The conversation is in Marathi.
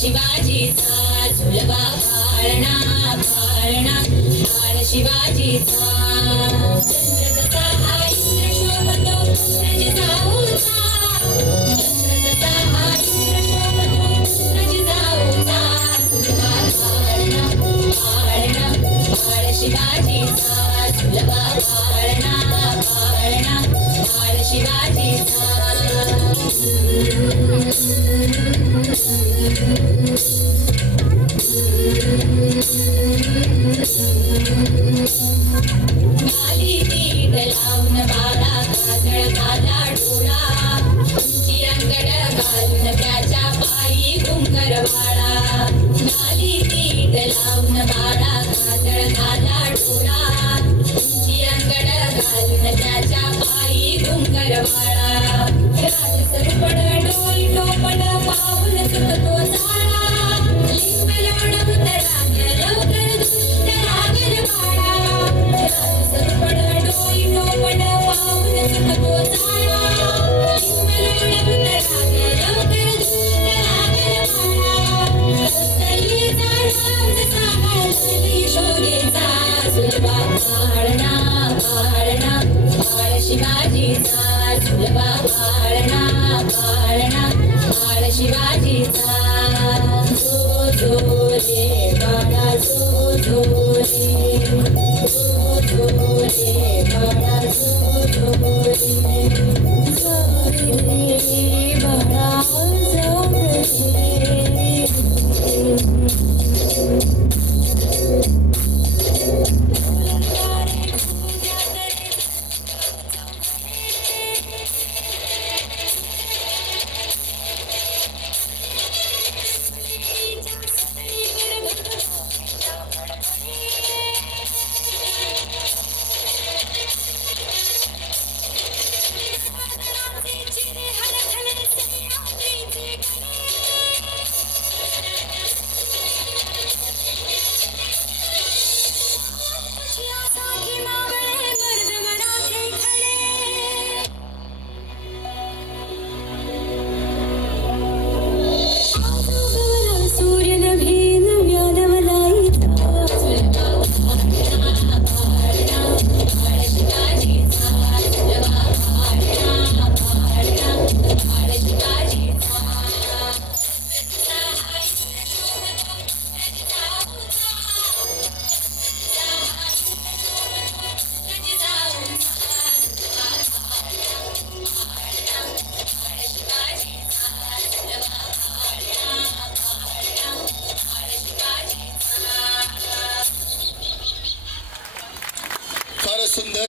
शिवाजीचा झुलवा पाळणा पाळणा बाळ शिवाजीचा चंद्र जसा हा इंद्र शोभतो रज जाऊचा चंद्र जसा हा इंद्र शोभतो रज जाऊचा झुलवा पाळणा पाळणा बाळ शिवाजीचा झुलवा पाळणा पाळणा बाळ शिवाजीचा गाली दीड लावून बाळा काजळ घाला डोळा उंची अंगड घालून त्याच्या पायी घुंगर बाळा गाली दीड लावून बाळा काजळ घाला डोळा उंची अंगड घालून त्याच्या पायी घुंगर बाळा राजसरपड डोल टोपड पाऊल चुकतो झाला लिंब लोड उतरांग लवकर दुष्ट लागल बाळा राजसरपड डोल टोपड पाऊल चुकतो झाला लिंब लोड उतरांग लवकर दुष्ट लागल बाळा कौसल्येचा राज सांभाळली शोभेचा झुलवा पाळणा पाळणा बाळ शिवाजीचा झुलवा पाळणा पाळणा बाळ शिवाजीचा जो जो रे बाळा जो जो रे जो जो रे बाळा जो जो रे जो रे बाळा जो रे फार सुंदर